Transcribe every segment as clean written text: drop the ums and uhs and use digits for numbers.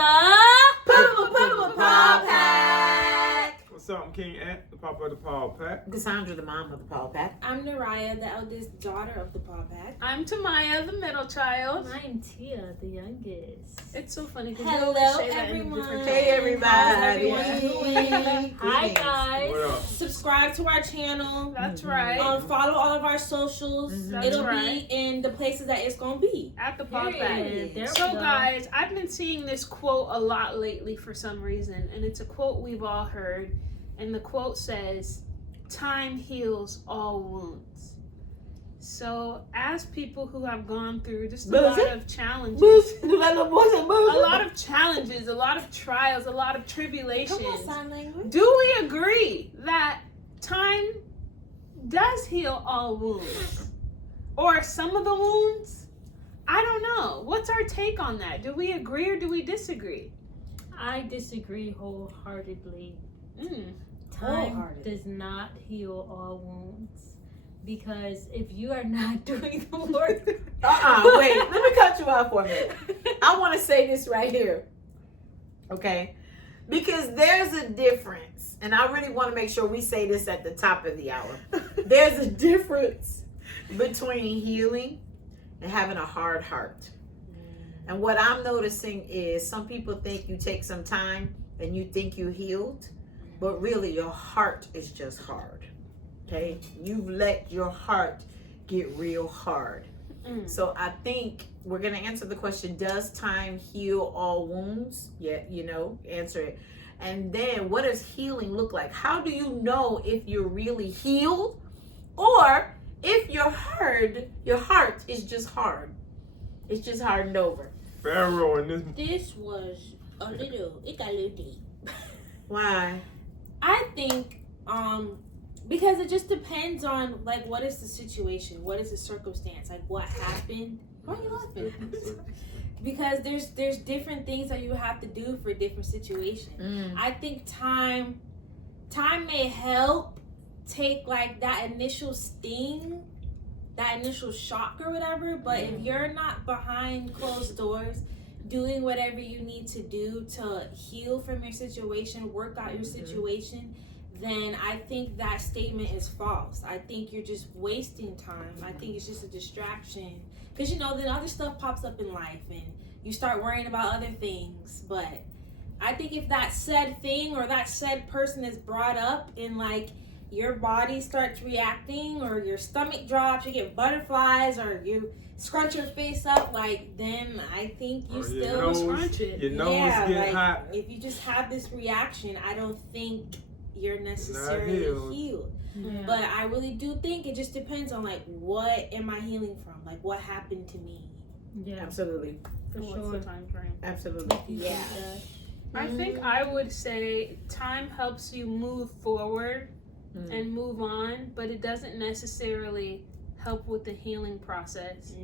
Paw Pack. What's up? I'm King Ant, the Papa of the Paw Pack. Cassandra, the mom of the Paw Pack. I'm Naraya, the eldest daughter of the Paw Pack. I'm Tamaya, the middle child. And I'm Tia, the youngest. It's so funny. Hello, everyone. Hey, everybody. How's everyone doing? Hi, guys. What up? Subscribe to our channel. That's right. Follow all of our socials. That's It'll right. be in the places that it's gonna be. At the Paw Period. Pack. There we So go. guys, I've been seeing this quote a lot lately for some reason, and it's a quote we've all heard, and the quote says, "Time heals all wounds." So as people who have gone through just a lot of challenges, a lot of challenges, a lot of trials, a lot of tribulations, Come on, sign language. do we agree that time does heal all wounds? Or some of the wounds? I don't know. What's our take on that? Do we agree or do we disagree? I disagree wholeheartedly. Time Wholehearted. does not heal all wounds. Because if you are not doing the work... Wait, let me cut you off for a minute. I want to say this right here. Okay? Because there's a difference, and I really want to make sure we say this at the top of the hour. There's a difference between healing and having a hard heart. And what I'm noticing is some people think you take some time and you think you healed, but really your heart is just hard. Okay? You've let your heart get real hard. So I think we're going to answer the question, does time heal all wounds? Yeah, answer it. And then what does healing look like? How do you know if you're really healed or if your heart is just hard? It's just hardened over. Pharaoh and this. This was it got a little deep. Why? I think, because it just depends on, like, what is the situation? What is the circumstance? Like, what happened? Why are you laughing? Because there's different things that you have to do for different situations. I think time may help take, like, that initial sting, that initial shock or whatever, but if you're not behind closed doors doing whatever you need to do to heal from your situation, work out your situation, then I think that statement is false. I think you're just wasting time. I think it's just a distraction. Because, then other stuff pops up in life and you start worrying about other things. But I think if that said thing or that said person is brought up and, like, your body starts reacting or your stomach drops, you get butterflies or you scrunch your face up, like, then I think you still scrunch it. Your nose get hot. If you just have this reaction, I don't think you're necessarily healed. Yeah. But I really do think it just depends on, like, what am I healing from? Like, what happened to me? Yeah, Absolutely. for What's sure. the time frame? Absolutely. Yeah. I think I would say time helps you move forward and move on, but it doesn't necessarily help with the healing process.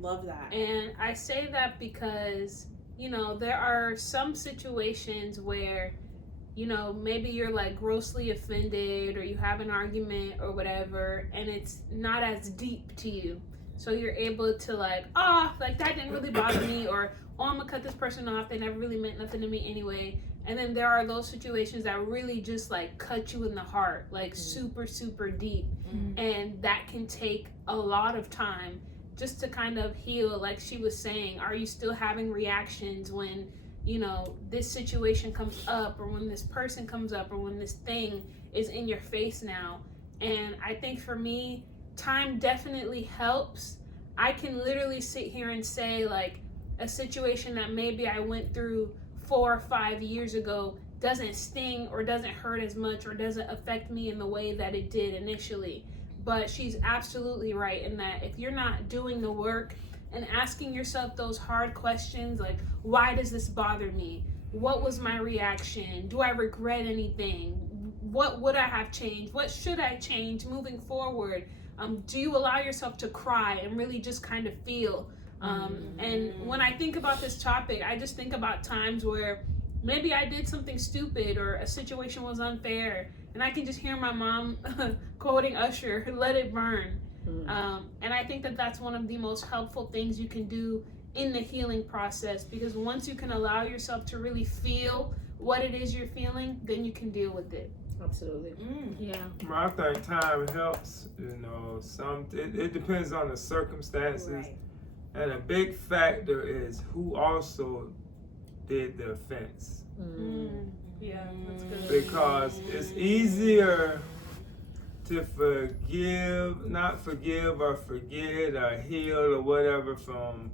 Love that. And I say that because, there are some situations where, maybe you're, like, grossly offended or you have an argument or whatever, and it's not as deep to you. So you're able to, like, that didn't really bother me, or, I'm gonna cut this person off, they never really meant nothing to me anyway. And then there are those situations that really just, like, cut you in the heart, like, super, super deep. And that can take a lot of time just to kind of heal. Like she was saying, are you still having reactions when, this situation comes up, or when this person comes up, or when this thing is in your face now? And I think for me, time definitely helps. I can literally sit here and say, like, a situation that maybe I went through 4 or 5 years ago doesn't sting or doesn't hurt as much or doesn't affect me in the way that it did initially. But she's absolutely right in that if you're not doing the work and asking yourself those hard questions, like, why does this bother me? What was my reaction? Do I regret anything? What would I have changed? What should I change moving forward? Do you allow yourself to cry and really just kind of feel? And when I think about this topic, I just think about times where maybe I did something stupid or a situation was unfair, and I can just hear my mom quoting Usher, "Let it burn." And I think that that's one of the most helpful things you can do in the healing process, because once you can allow yourself to really feel what it is you're feeling, then you can deal with it. Absolutely. Yeah. I think time helps. You know, it depends on the circumstances, Right. and a big factor is who also did the offense. Yeah, that's good. Because it's easier to not forgive or forget or heal or whatever from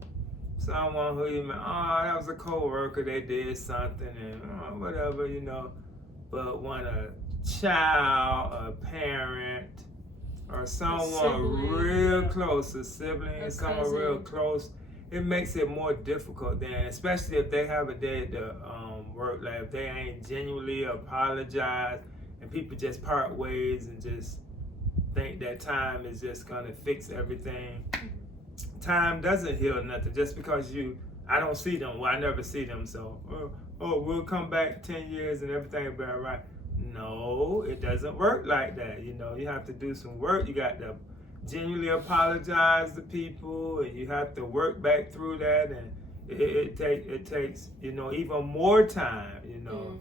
someone who you met, that was a co-worker, they did something and whatever, you know. But when a child, a parent, or someone sibling, real close, a sibling, a someone cousin. real close, it makes it more difficult then, especially if they haven't did the work, like if they ain't genuinely apologize and people just part ways and just think that time is just gonna fix everything. Time doesn't heal nothing. Just because I don't see them, well, I never see them, so we'll come back 10 years and everything will be all right. No, it doesn't work like that. You know, you have to do some work. You got to genuinely apologize to people, and you have to work back through that, and it takes, you know, even more time, you know,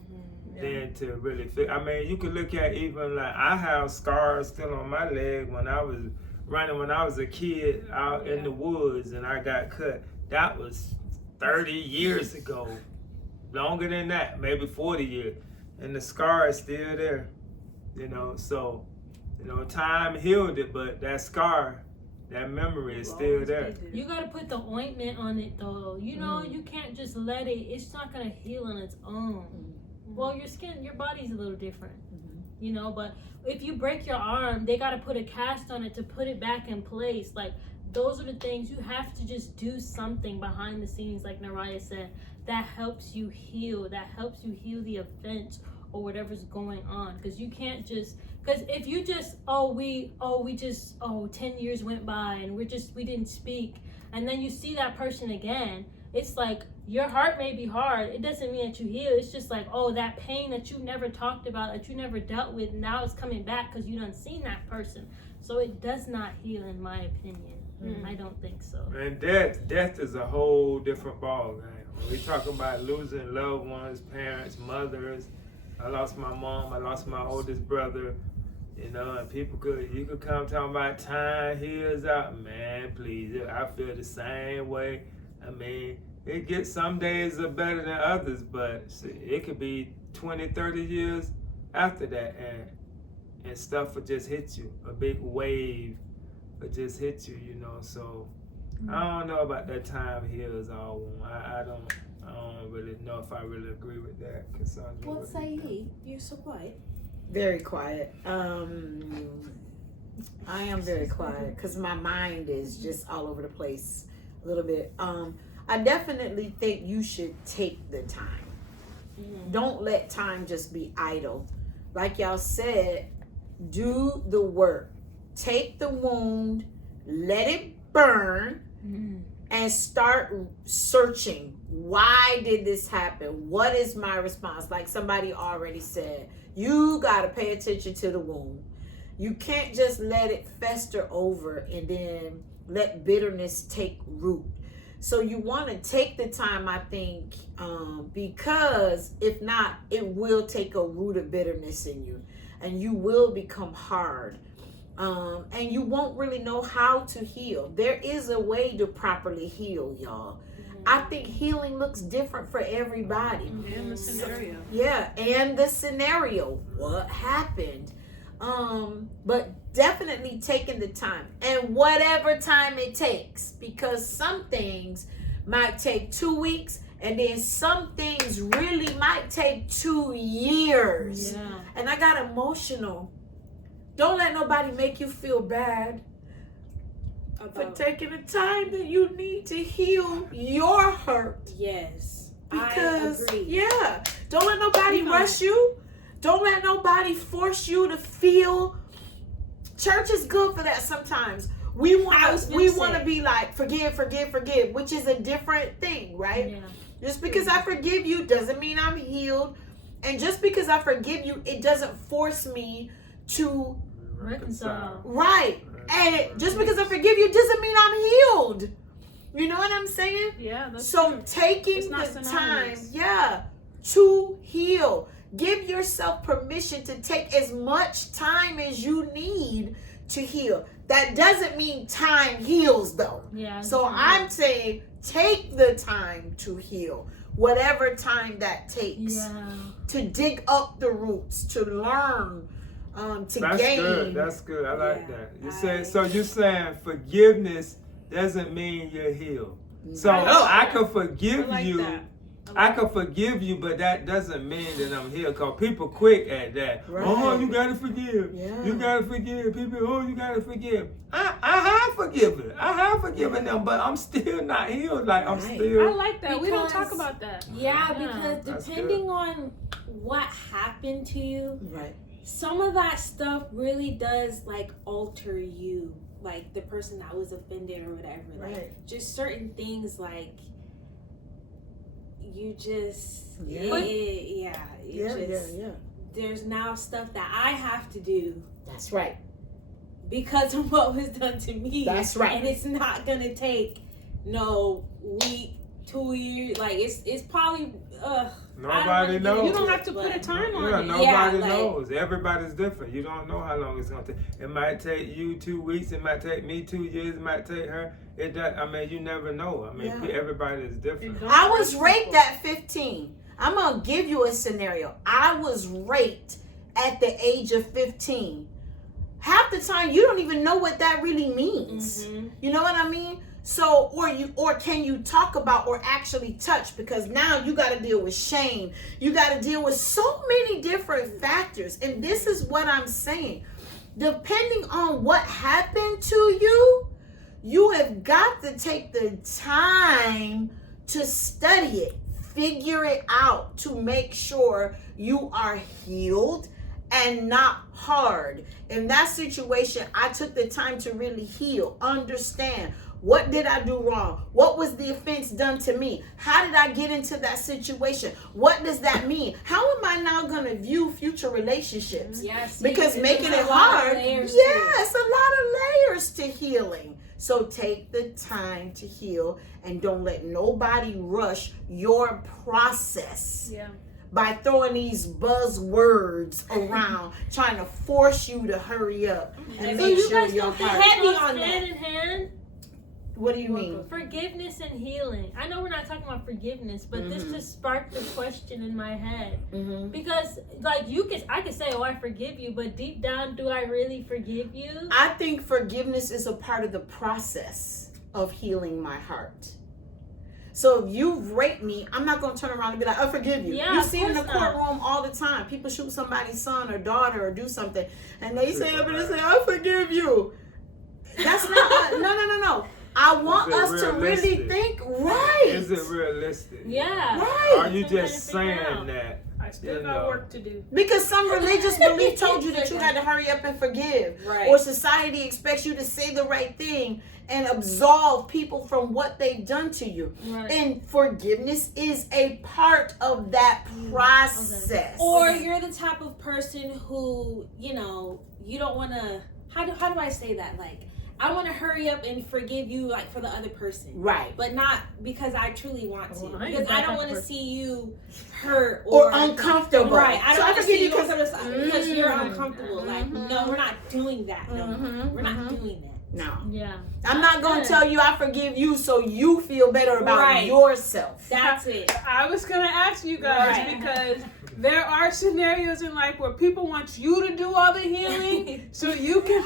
than to really fix. I mean, you could look at even like I have scars still on my leg when I was running when I was a kid out in the woods and I got cut. That was 30 years ago. Longer than that, maybe 40 years. And the scar is still there, you know, so, you know, time healed it, but that scar, that memory is still there. You gotta put the ointment on it though. You know, you can't just let it, it's not gonna heal on its own. Well, your body's a little different, you know, but if you break your arm, they gotta put a cast on it to put it back in place. Like, those are the things you have to just do something behind the scenes, like Naraya said, that helps you heal, the offense or whatever's going on. Because you can't just, because if you just, 10 years went by and we didn't speak, and then you see that person again, it's like your heart may be hard. It doesn't mean that you heal. It's just like, that pain that you never talked about, that you never dealt with, now it's coming back because you done seen that person. So it does not heal, in my opinion. I don't think so. And death is a whole different ball game. When we talk about losing loved ones, parents, mothers, I lost my mom, I lost my oldest brother, you know, and you could come talking about time heals out. Man, please, I feel the same way. I mean, some days are better than others, but it could be 20, 30 years after that, and stuff will just hit you. A big wave will just hit you, you know, so I don't know about that time heals all. I don't really know if I really agree with that. Well, Saeed, you're so quiet. Very quiet. I am very quiet because my mind is just all over the place a little bit. I definitely think you should take the time. Don't let time just be idle. Like y'all said, do the work. Take the wound, let it burn, and start searching. Why did this happen? What is my response? Like somebody already said, you got to pay attention to the wound. You can't just let it fester over and then let bitterness take root. So you want to take the time, I think, because if not, it will take a root of bitterness in you and you will become hard. And you won't really know how to heal. There is a way to properly heal, y'all. I think healing looks different for everybody. And the scenario. Yeah, and the scenario. What happened? But definitely taking the time. And whatever time it takes. Because some things might take 2 weeks. And then some things really might take 2 years. Yeah. And I got emotional. Don't let nobody make you feel bad for taking the time that you need to heal your hurt. Yes, Because, I agree. yeah, don't let nobody rush you. Don't let nobody force you to feel. Church is good for that sometimes. We want to be like, forgive, which is a different thing, right? Yeah. Just because I forgive you doesn't mean I'm healed. And just because I forgive you, it doesn't force me to Reconcile. right. And just because I forgive you doesn't mean I'm healed. You know what I'm saying? Yeah. That's So true. taking It's not the time, synonymous. to heal. Give yourself permission to take as much time as you need to heal. That doesn't mean time heals though. Yeah. So I'm saying take the time to heal. Whatever time that takes. Yeah. To dig up the roots, to learn, to That's gain. good. That's good. I like Yeah, that. You're saying forgiveness doesn't mean you're healed. So I can forgive I like you. that. I can forgive you, but that doesn't mean that I'm healed. Cause people quick at that. Right. Oh, you gotta forgive. Yeah. You gotta forgive. People, oh, you gotta forgive. I have forgiven. I have forgiven them, but I'm still not healed. Like I'm Right. still. I like that. We don't Because- talk about that. Yeah, Yeah, because that's depending on what happened to you, Right. some of that stuff really does like alter you, like the person that was offended or whatever. Like Right. just certain things, like you just Yeah. Yeah. There's now stuff that I have to do That's right. because of what was done to me. That's right. And it's not gonna take no week, 2 years. Like it's probably Nobody knows. You don't have to put a time on Yeah, it. nobody like- knows. Everybody's different. You don't know how long it's gonna take. It might take you 2 weeks. It might take me 2 years. It might take her. It does. I mean, you never know. I mean, Yeah. everybody is different. Don't I was judge raped people. at 15. I'm gonna give you a scenario. I was raped at the age of 15. Half the time you don't even know what that really means. Mhm. You know what I mean? So, or can you talk about or actually touch? Because now you got to deal with shame. You got to deal with so many different factors. And this is what I'm saying. Depending on what happened to you, you have got to take the time to study it, figure it out, to make sure you are healed and not hard. In that situation, I took the time to really heal, understand. What did I do wrong? What was the offense done to me? How did I get into that situation? What does that mean? How am I now going to view future relationships? Yes, Because making it hard, it's a lot of layers to healing. So take the time to heal and don't let nobody rush your process Yeah. by throwing these buzzwords around, trying to force you to hurry up and So make you sure guys your don't think heart. Heavy it goes on hand that. in hand? What do you mean? Forgiveness and healing. I know we're not talking about forgiveness, but this just sparked a question in my head. Mm-hmm. Because like I could say, oh, I forgive you, but deep down, do I really forgive you? I think forgiveness is a part of the process of healing my heart. So if you've raped me, I'm not going to turn around and be like, I forgive you. Yeah, You of see in the course not. courtroom all the time. People shoot somebody's son or daughter or do something. And they say, I forgive you. That's not, no. I want Is it us to really realistic? think right. Is it realistic? Yeah. Right. Are you That's what I'm just trying to figure saying out. that? I still You got know. work to do. Because some religious belief told you that you had to hurry up and forgive. Right. Or society expects you to say the right thing and absolve people from what they've done to you. Right. And forgiveness is a part of that process. Or you're the type of person who, you don't want to, how do I say that? Like, I want to hurry up and forgive you, like, for the other person. Right. But not because I truly want to. Well, I ain't because that I don't type want of to person. see you hurt Or uncomfortable. Right. I So don't want to forgive see you because because you're Mhm. uncomfortable. Like, no, we're not doing that. No, Mhm. we're not Mhm. doing that. No. Yeah. I'm not going Good. to tell you I forgive you so you feel better about Right. yourself. That's it. I was gonna ask you guys Right. because there are scenarios in life where people want you to do all the healing so you can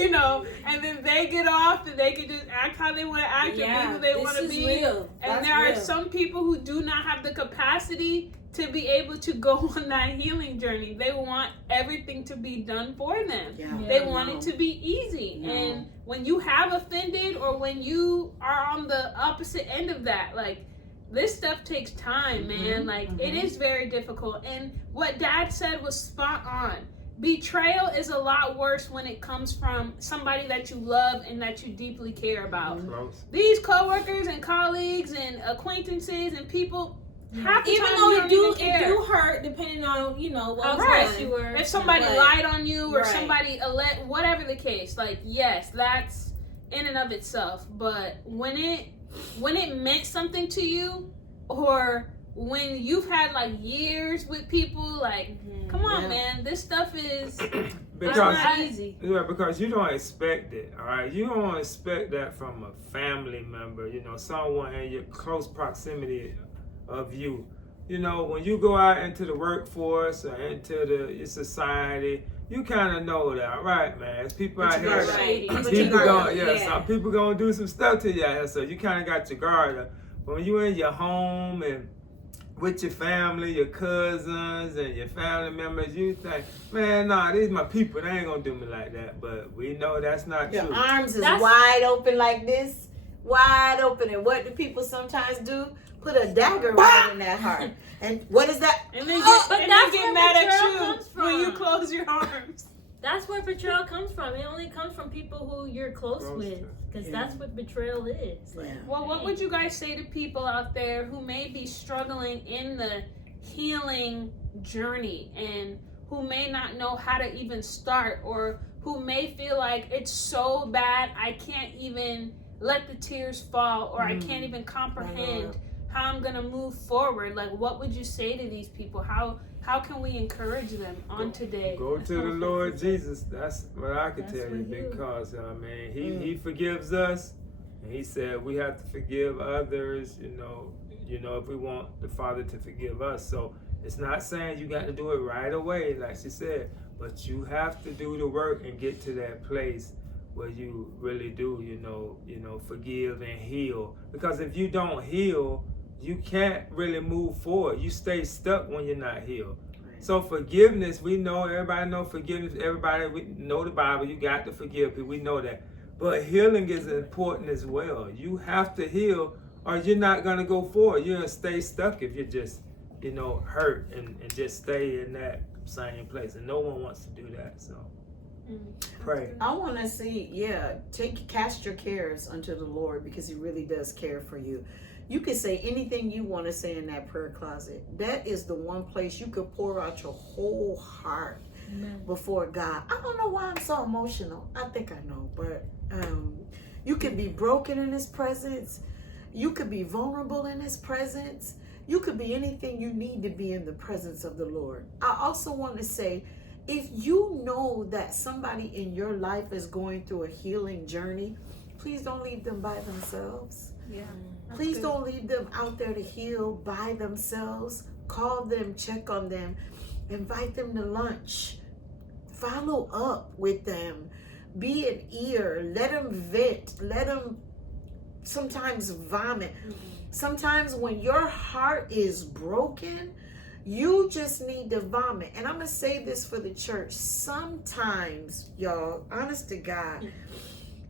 and then they get off and they can just act how they want to act and be who they want to this is be. real. And That's there real. are some people who do not have the capacity to be able to go on that healing journey. They want everything to be done for them. Yeah. They want it to be easy. No. And when you have offended or when you are on the opposite end of that, like, this stuff takes time, man. Like, it is very difficult. And what Dad said was spot on. Betrayal is a lot worse when it comes from somebody that you love and that you deeply care about. Close. These coworkers and colleagues and acquaintances and people, half the Even time though you it don't do even care. hurt, depending on what How was right done. you were. If somebody Right. lied on you or Right. somebody whatever the case, like, yes, in and of itself, but when it meant something to you, or when you've had like years with people, like, come on, man, this stuff is Because not easy. yeah, because you don't expect it, all right? You don't expect that from a family member, someone in your close proximity of you. When you go out into the workforce or into your society, you kind of know that, all right, man. There's people out here. Right. Some people gonna do some stuff to you out here, so you kind of got your guard up. But when you're in your home and with your family, your cousins and your family members, you think, man, nah, these my people. They ain't gonna do me like that. But we know that's not Your true. arms is wide open like this, wide open. And what do people sometimes do? Put a dagger right in that heart. And what is that? And then But get that's get where mad betrayal at comes you when you from. close your arms. That's where betrayal comes from. It only comes from people who you're close with, because that's what betrayal is. Like, Well, what would you guys say to people out there who may be struggling in the healing journey and who may not know how to even start, or who may feel like it's so bad I can't even let the tears fall, or I can't even comprehend how I'm gonna move forward? Like, what would you say to these people? How can we encourage them on today? Go to the Lord Jesus. That's what I can That's tell you, for you. because He forgives us, and He said we have to forgive others. If we want the Father to forgive us. So it's not saying you got to do it right away, like she said, but you have to do the work and get to that place where you really do, forgive and heal. Because if you don't heal, you can't really move forward. You stay stuck when you're not healed. Right. So forgiveness, we know, everybody know forgiveness. We know the Bible. You got to forgive people. We know that. But healing is important as well. You have to heal, or you're not going to go forward. You're going to stay stuck if you're just, hurt and just stay in that same place. And no one wants to do that. So pray. I want to see, cast your cares unto the Lord, because He really does care for you. You can say anything you want to say in that prayer closet. That is the one place you could pour out your whole heart before God. I don't know why I'm so emotional. I think I know, but you can be broken in His presence. You could be vulnerable in His presence. You could be anything you need to be in the presence of the Lord. I also want to say, if you know that somebody in your life is going through a healing journey, please don't leave them by themselves. Yeah. Please don't leave them out there to heal by themselves. Call them, check on them, invite them to lunch. Follow up with them. Be an ear. Let them vent. Let them sometimes vomit. Sometimes when your heart is broken, you just need to vomit. And I'm going to say this for the church. Sometimes, y'all, honest to God,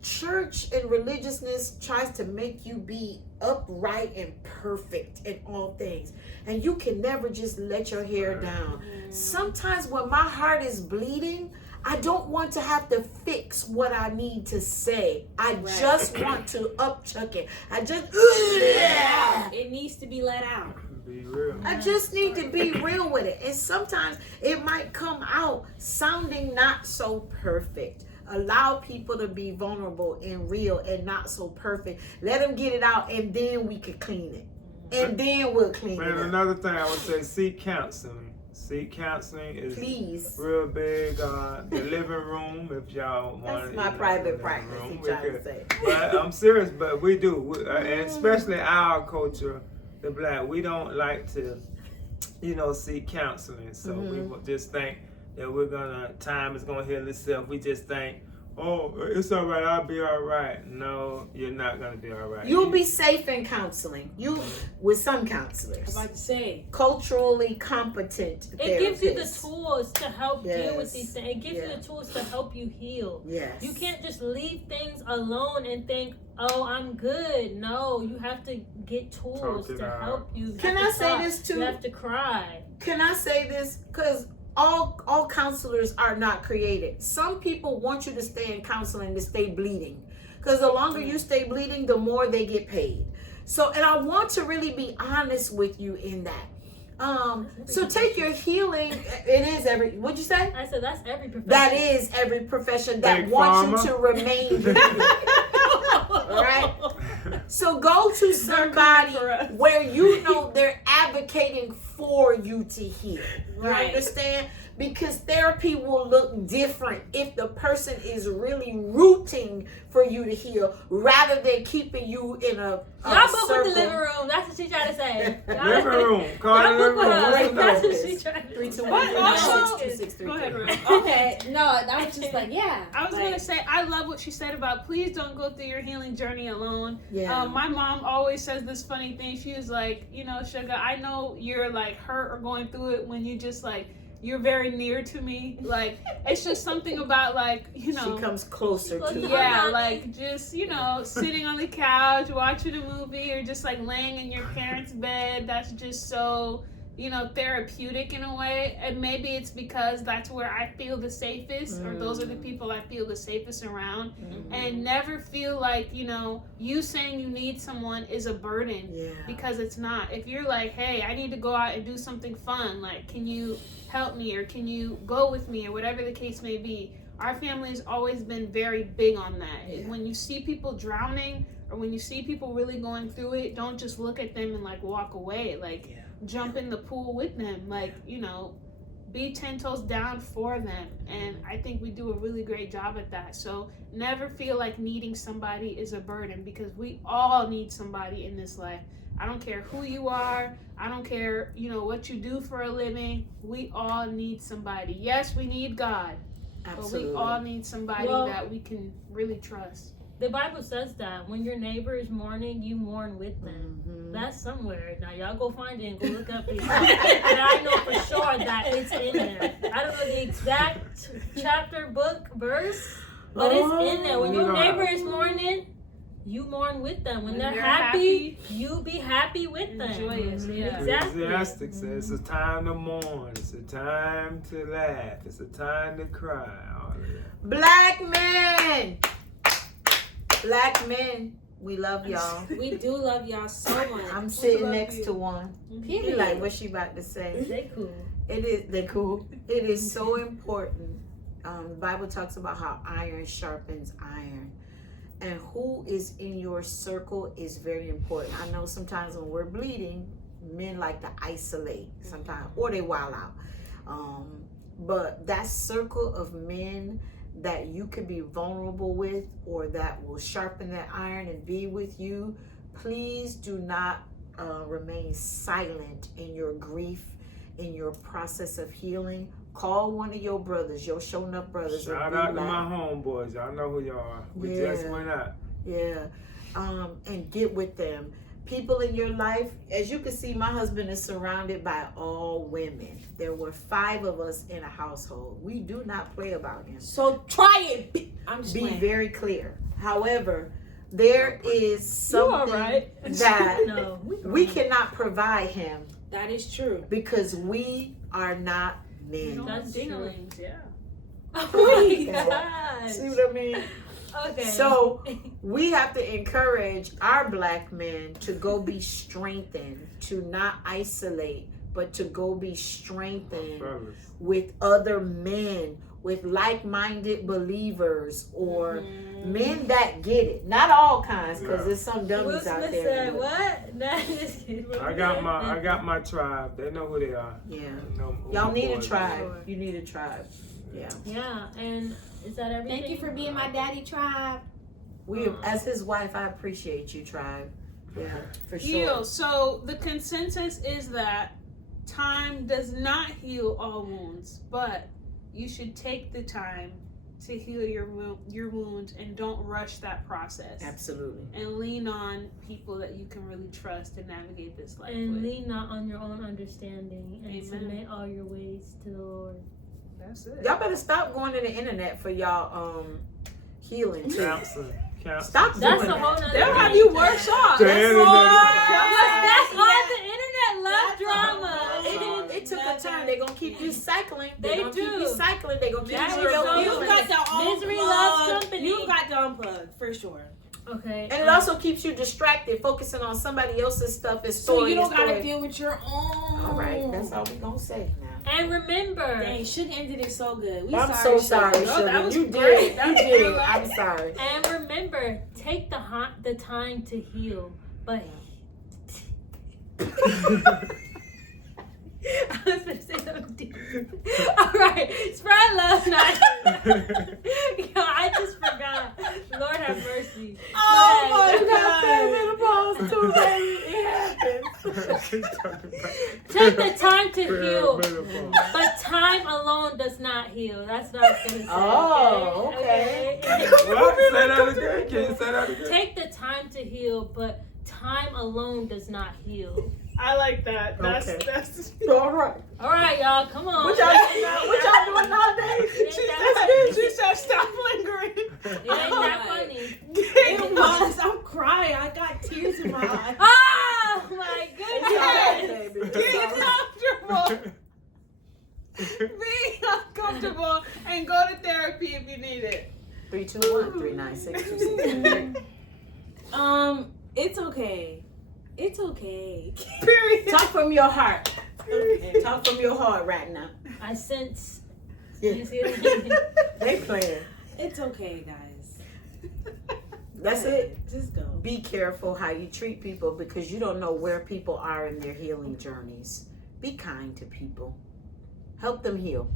church and religiousness tries to make you be upright and perfect in all things. And you can never just let your hair down. Sometimes when my heart is bleeding, I don't want to have to fix what I need to say. I just want to upchuck it. It needs to be let out. Be real. I just need to be real with it. And sometimes it might come out sounding not so perfect. Allow people to be vulnerable and real and not so perfect. Let them get it out, and then we can clean it. And then we'll clean it And up. another thing I would say, seek counseling. Seek counseling is Please. real big. The living room, if y'all want That's it. my private practice, he trying to say. But I'm serious, but we do. And especially our culture, the Black, we don't like to, seek counseling. So we will just think that time is gonna heal itself. We just think, oh, it's all right, I'll be all right. No, you're not gonna be all right. You'll be safe in counseling. With some counselors. I was about to say. Culturally competent therapists. it gives you the tools to help deal with Yes. these things. It gives you the tools to help you heal. Yes. You can't just leave things alone and think, oh, I'm good. No, you have to get tools Talk it to out. help you. You Can have I to say talk. this too? You have to cry. Can I say this? Because all counselors are not created. Some people want you to stay in counseling to stay bleeding. Because the longer you stay bleeding, the more they get paid. So, and I want to really be honest with you in that. So take your healing. It is what'd you say? I said that's every profession. That is every profession that Big wants Pharma. you to remain. right? So go to somebody where you know they're advocating for you to heal. You Right. understand? Because therapy will look different if the person is really rooting for you to heal rather than keeping you in a Y'all book circle. with the living room. That's what she trying to say. Living room. Call Y'all it living book with room. her. Wait, That's no. what she trying to 3, 2, say. 1. But also- 626 Go ahead, Rose. Okay, no, I was just like, yeah. I was like, gonna say I love what she said about please don't go through your healing journey alone. Yeah. My mom always says this funny thing. She was like, you know, Sugar, I know you're like hurt or going through it when you just like you're very near to me. Like it's just something about like, you know, She comes closer to you. yeah, like just, you know, sitting on the couch, watching a movie, or just like laying in your parents' bed. That's just so, you know, therapeutic in a way. And maybe it's because that's where I feel the safest, or those are the people I feel the safest around. And never feel like, you know, you saying you need someone is a burden. Yeah. Because it's not. If you're like, hey, I need to go out and do something fun, like, can you help me, or can you go with me, or whatever the case may be. Our family has always been very big on that. Yeah. When you see people drowning, or when you see people really going through it, don't just look at them and like walk away. Like jump in the pool with them. Like, you know, be 10 toes down for them. And I think we do a really great job at that. So never feel like needing somebody is a burden, because we all need somebody in this life. I don't care who you are. I don't care, you know, what you do for a living. We all need somebody. Yes, we need God, Absolutely. but we all need somebody Well- that we can really trust. The Bible says that when your neighbor is mourning, you mourn with them. Mhm. That's somewhere. Now y'all go find it and go look up it. And I know for sure that it's in there. I don't know the exact chapter, book, verse, but it's in there. When your neighbor is mourning, you mourn with them. When they're you're happy, you be happy with them. Joyous, yeah. Exactly. Ecclesiastic says it's a time to mourn, it's a time to laugh, it's a time to cry. All of that. Black men. Black men. We love y'all. we do love y'all so much. I'm sitting love next you. to one. He Period. like, what's she about to say? They cool. It is. They cool. It is so important. The Bible talks about how iron sharpens iron, and who is in your circle is very important. I know sometimes when we're bleeding, men like to isolate sometimes, or they wild out. But that circle of men that you can be vulnerable with, or that will sharpen that iron and be with you, please do not remain silent in your grief, in your process of healing. Call one of your brothers, your shown up brothers. Shout out to my homeboys. Y'all know who y'all are. We just Yeah. went out. Yeah. And get with them. People in your life, as you can see, my husband is surrounded by all women. There were 5 of us in a household. We do not play about him. So try it. I'm just Be playing. very clear. However, there is something that No, we cannot provide him That is true. because we are not You know, men. That's dinglings, yeah. Oh my gosh. See what I mean? Okay. So we have to encourage our black men to go be strengthened, to not isolate, but to go be strengthened Fellas. with other men, with like-minded believers, or men that get it. Not all kinds, because there's some Will dummies out Smith there. said what? Nah, just kidding. I got my tribe. They know who they are. Yeah. They know who Y'all my need a boys are. tribe. Sure. You need a tribe. Yeah. Yeah, and is that everything? Thank you for being my daddy tribe. As his wife, I appreciate you, tribe. Yeah, for sure. Heal. So the consensus is that time does not heal all wounds, but you should take the time to heal your wounds, and don't rush that process. Absolutely. And lean on people that you can really trust to navigate this life And with. lean not on your own understanding, and Amen. submit all your ways to the Lord. That's it. Y'all better stop going to the internet for y'all healing too. Counseling. Stop That's doing a whole that. nother They'll have thing. you workshop. The That's internet. all. That's all the internet love drama. It took a turn. They're gonna keep you cycling. They They're gonna keep do. you cycling. They're gonna keep That you is your so You healing. got the unplug. Misery loves company. You got the unplug for sure. Okay. And it also keeps you distracted, focusing on somebody else's stuff and So story. you don't and gotta story. deal with your own. All right, that's all we gonna say now. And remember, Dang, Suge ended it so good. We I'm sorry, so sorry, Suge. No, that Sugar. was You great. did it. That You was did it. good. I'm sorry. and remember, take the time to heal, but. I was gonna say something deep. All right, spread love, not Yo, I just forgot. Lord have mercy. Oh But- my God, perimenopause too, baby. It happens. Take the time to heal, Perimenopause. but time alone does not heal. That's what I was gonna say. Oh, okay. What? Say that again. Can you say that again? Take the time to heal, but time alone does not heal. I like that. That's Okay. that's. All right. All right, y'all, come on. What y'all doing now? What y'all doing nowadays? She said stop lingering. It ain't that funny. It was. I'm crying. I got tears in my eyes. Oh my Yes. goodness! Get comfortable. Be uncomfortable and go to therapy if you need it. 321-396-26. It's okay. It's okay. Period. Talk from your heart. Talk from your heart right now. I sense. Yeah. You see it? They playing. It's okay, guys. That's it. Just go. Be careful how you treat people because you don't know where people are in their healing journeys. Be kind to people. Help them heal.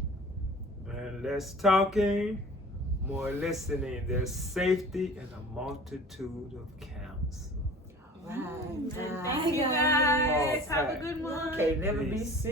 And less talking, more listening. There's safety in a multitude of counsel. Right. Thank you, guys. Oh, Have a good one. Okay, never be Peace. serious.